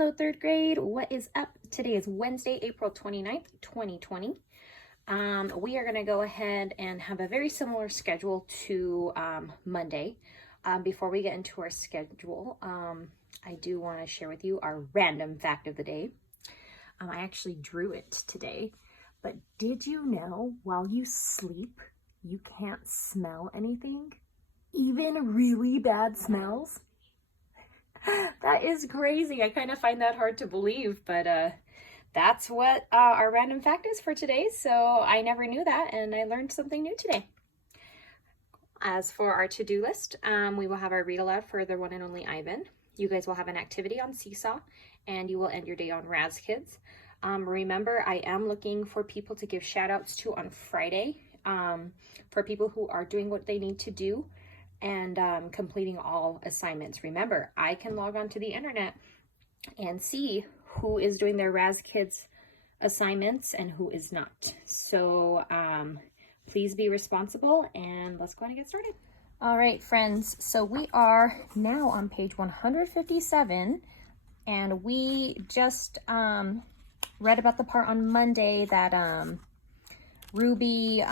Hello, third grade. What is up? Today is Wednesday, April 29th, 2020. We are going to go ahead and have a very similar schedule to Monday. Before we get into our schedule, I do want to share with you our random fact of the day. I actually drew it today, but did you know while you sleep, you can't smell anything? Even really bad smells? That is crazy. I kind of find that hard to believe, but that's what our random fact is for today. So I never knew that, and I learned something new today. As for our to-do list, we will have our read aloud for the one and only Ivan. You guys will have an activity on Seesaw, and you will end your day on Raz Kids. Remember, I am looking for people to give shout outs to on Friday for people who are doing what they need to do and completing all assignments. Remember, I can log on to the internet and see who is doing their Raz Kids assignments and who is not. So please be responsible, and let's go ahead and get started. All right, friends, so we are now on page 157, and we just read about the part on Monday that Ruby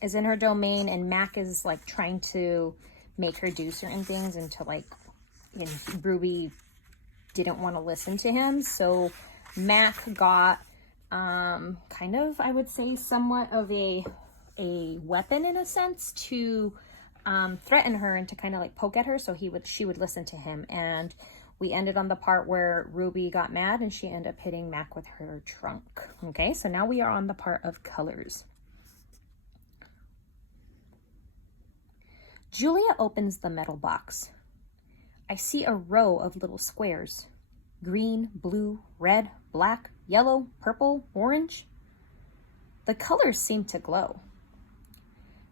is in her domain, and Mac is like trying to make her do certain things until Ruby didn't want to listen to him. So Mac got kind of, I would say, somewhat of a weapon in a sense to threaten her and to kind of like poke at her so she would listen to him. And we ended on the part where Ruby got mad and she ended up hitting Mac with her trunk. Okay, so now we are on the part of colors. Julia opens the metal box. I see a row of little squares. Green, blue, red, black, yellow, purple, orange. The colors seem to glow.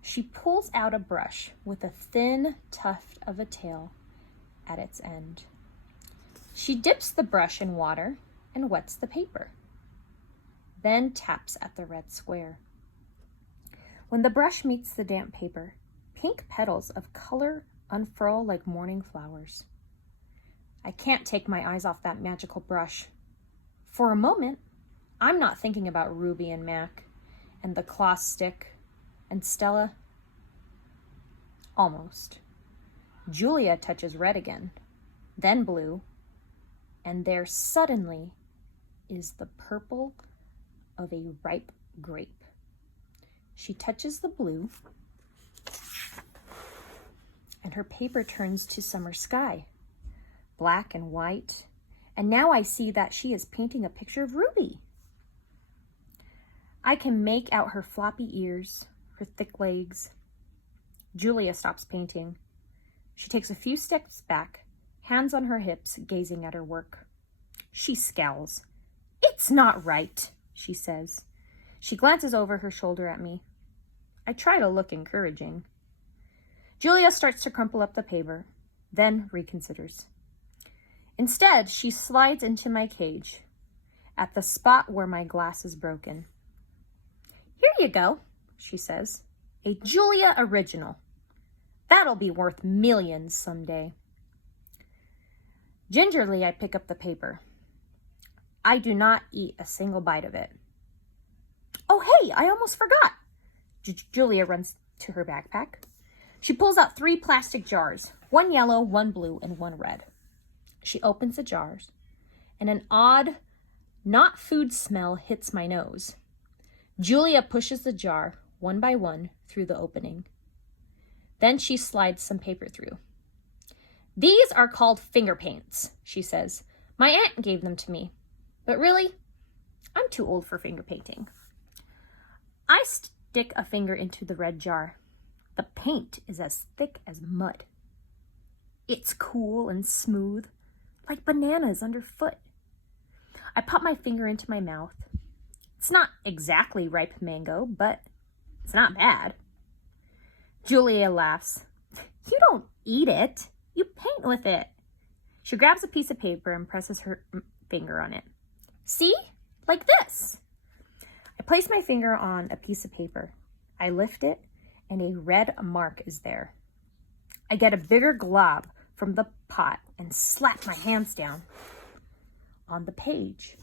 She pulls out a brush with a thin tuft of a tail at its end. She dips the brush in water and wets the paper, then taps at the red square. When the brush meets the damp paper, pink petals of color unfurl like morning flowers. I can't take my eyes off that magical brush. For a moment, I'm not thinking about Ruby and Mac and the claw stick and Stella. Almost. Julia touches red again, then blue, and there suddenly is the purple of a ripe grape. She touches the blue, and her paper turns to summer sky, black and white, and now I see that she is painting a picture of Ruby. I can make out her floppy ears, her thick legs. Julia stops painting. She takes a few steps back, hands on her hips, gazing at her work. She scowls. "It's not right," she says. She glances over her shoulder at me. I try to look encouraging. Julia starts to crumple up the paper, then reconsiders. Instead, she slides into my cage, at the spot where my glass is broken. "Here you go," she says. "A Julia original. That'll be worth millions someday." Gingerly, I pick up the paper. I do not eat a single bite of it. "Oh, hey, I almost forgot." Julia runs to her backpack. She pulls out 3 plastic jars, 1 yellow, 1 blue, and 1 red. She opens the jars, and an odd, not food smell hits my nose. Julia pushes the jar, one by one, through the opening. Then she slides some paper through. "These are called finger paints," she says. "My aunt gave them to me. But really, I'm too old for finger painting." I stick a finger into the red jar. The paint is as thick as mud. It's cool and smooth, like bananas underfoot. I pop my finger into my mouth. It's not exactly ripe mango, but it's not bad. Julia laughs. "You don't eat it. You paint with it." She grabs a piece of paper and presses her finger on it. "See? Like this." I place my finger on a piece of paper. I lift it, and a red mark is there. I get a bigger glob from the pot and slap my hands down. on the page.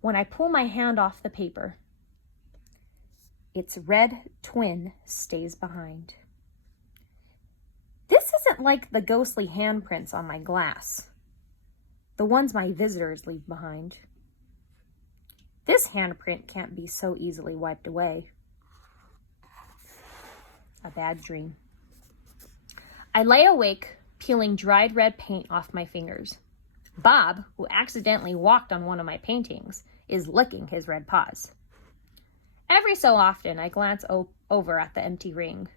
When I pull my hand off the paper, its red twin stays behind. This isn't like the ghostly handprints on my glass, the ones my visitors leave behind. This handprint can't be so easily wiped away. A bad dream. I lay awake, peeling dried red paint off my fingers. Bob, who accidentally walked on one of my paintings, is licking his red paws. Every so often, I glance over at the empty ring.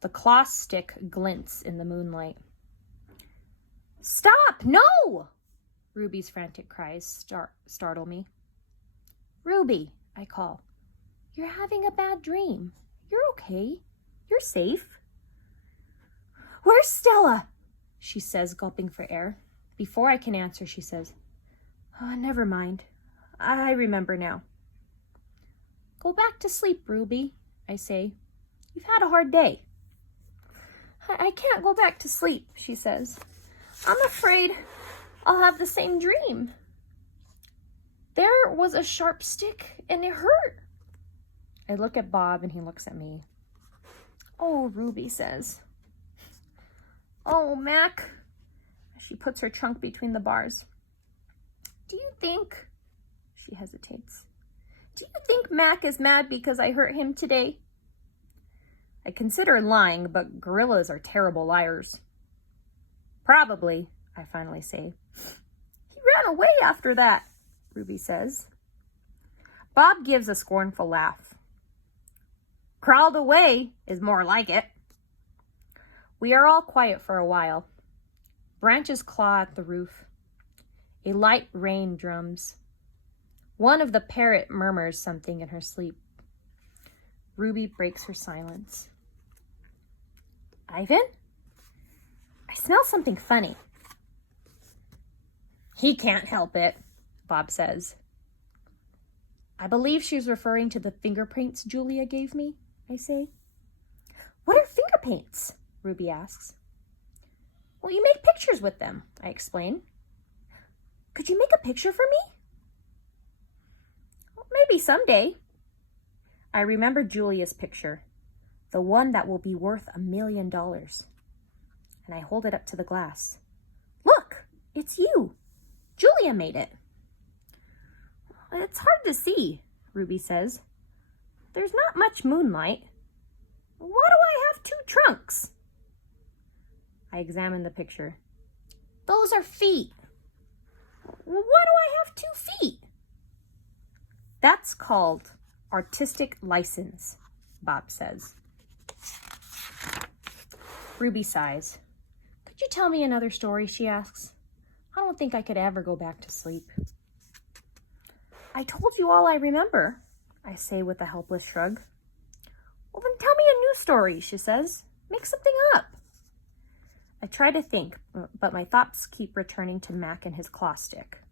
The claw stick glints in the moonlight. "Stop! No!" Ruby's frantic cries startle me. "Ruby," I call. "You're having a bad dream. You're okay. You're safe." "Where's Stella?" she says, gulping for air. Before I can answer, she says, "Oh, never mind. I remember now." "Go back to sleep, Ruby," I say. "You've had a hard day." I can't go back to sleep," she says. "I'm afraid I'll have the same dream. There was a sharp stick and it hurt." I look at Bob and he looks at me. "Oh," Ruby says. "Oh, Mac." She puts her trunk between the bars. "Do you think," she hesitates, "do you think Mac is mad because I hurt him today?" I consider lying, but gorillas are terrible liars. "Probably," I finally say. "He ran away after that," Ruby says. Bob gives a scornful laugh. "Crawled away is more like it." We are all quiet for a while. Branches claw at the roof. A light rain drums. One of the parrot murmurs something in her sleep. Ruby breaks her silence. "Ivan? I smell something funny." "He can't help it," Bob says. "I believe she's referring to the fingerprints Julia gave me," I say. "What are fingerprints?" Ruby asks. "Well, you make pictures with them," I explain. "Could you make a picture for me?" "Well, maybe someday." I remember Julia's picture, the one that will be worth $1 million. And I hold it up to the glass. "Look, it's you. Julia made it." "It's hard to see," Ruby says. "There's not much moonlight. Why do I have 2 trunks?" I examine the picture. "Those are feet." "Why do I have 2 feet?" "That's called artistic license," Bob says. Ruby sighs. "Could you tell me another story?" she asks. "I don't think I could ever go back to sleep." "I told you all I remember," I say with a helpless shrug. "Well, then tell me a new story," she says. "Make something up." I try to think, but my thoughts keep returning to Mac and his claw stick.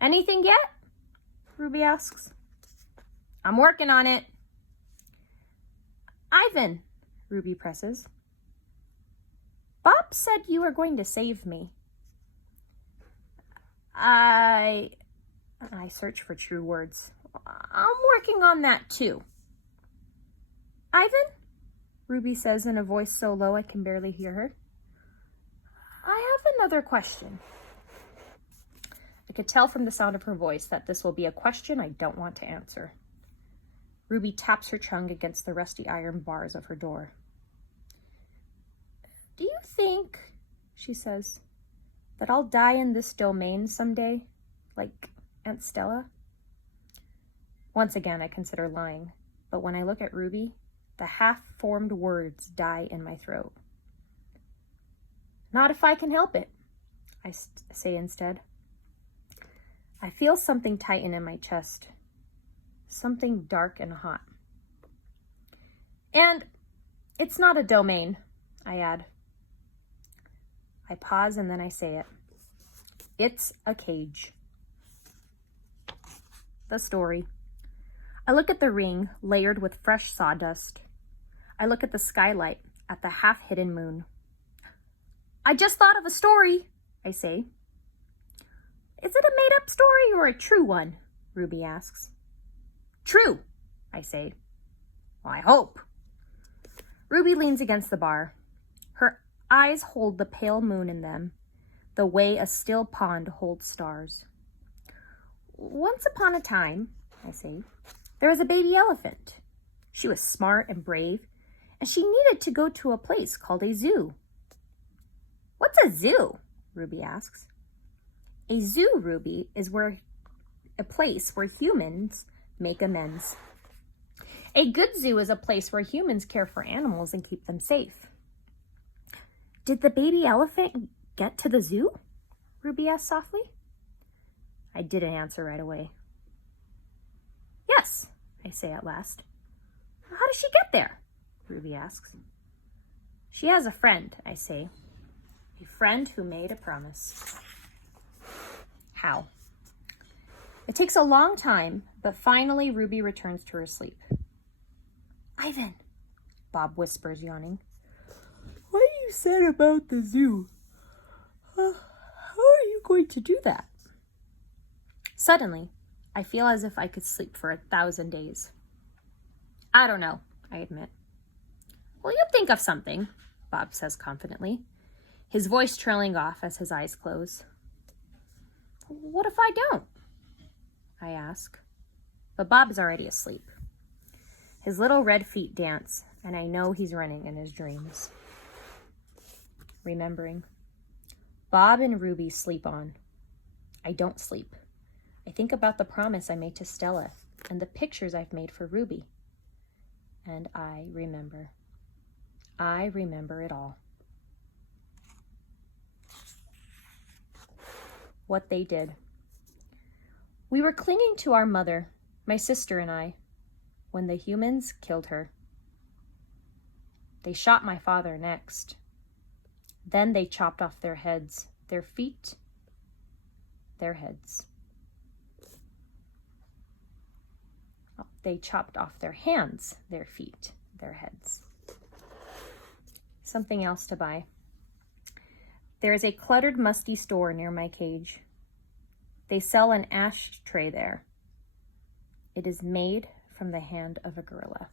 "Anything yet?" Ruby asks. "I'm working on it." "Ivan," Ruby presses. "Bob said you were going to save me." I search for true words. "I'm working on that too." "Ivan," Ruby says in a voice so low I can barely hear her, "I have another question." I could tell from the sound of her voice that this will be a question I don't want to answer. Ruby taps her tongue against the rusty iron bars of her door. "Do you think," she says, "that I'll die in this domain someday, like Aunt Stella?" Once again, I consider lying, but when I look at Ruby, the half-formed words die in my throat. "Not if I can help it," I say instead. I feel something tighten in my chest, something dark and hot. "And it's not a domain," I add. I pause and then I say it. It's a cage. The story. I look at the ring layered with fresh sawdust. I look at the skylight, at the half-hidden moon. "I just thought of a story," I say. Is it a made-up story or a true one? Ruby asks. True, I say. Well, I hope. Ruby leans against the bar. Her eyes hold the pale moon in them, the way a still pond holds stars. Once upon a time, I say, there was a baby elephant. She was smart and brave, and she needed to go to a place called a zoo. What's a zoo? Ruby asks. A zoo, Ruby, is a place where humans make amends. A good zoo is a place where humans care for animals and keep them safe. Did the baby elephant get to the zoo? Ruby asked softly. I didn't answer right away. Yes, I say at last. How does she get there? Ruby asks. She has a friend, I say. A friend who made a promise. How? It takes a long time, but finally Ruby returns to her sleep. Ivan, Bob whispers, yawning. What you said about the zoo? How are you going to do that? Suddenly, I feel as if I could sleep for 1,000 days. I don't know, I admit. Well, you'll think of something, Bob says confidently, his voice trailing off as his eyes close. What if I don't? I ask. But Bob is already asleep. His little red feet dance, and I know he's running in his dreams. Remembering. Bob and Ruby sleep on. I don't sleep. I think about the promise I made to Stella and the pictures I've made for Ruby. And I remember. I remember it all. What they did. We were clinging to our mother, my sister and I, when the humans killed her. They shot my father next. Then they chopped off their heads, their feet, their heads. They chopped off their hands, their feet, their heads. Something else to buy. There is a cluttered, musty store near my cage. They sell an ashtray there. It is made from the hand of a gorilla.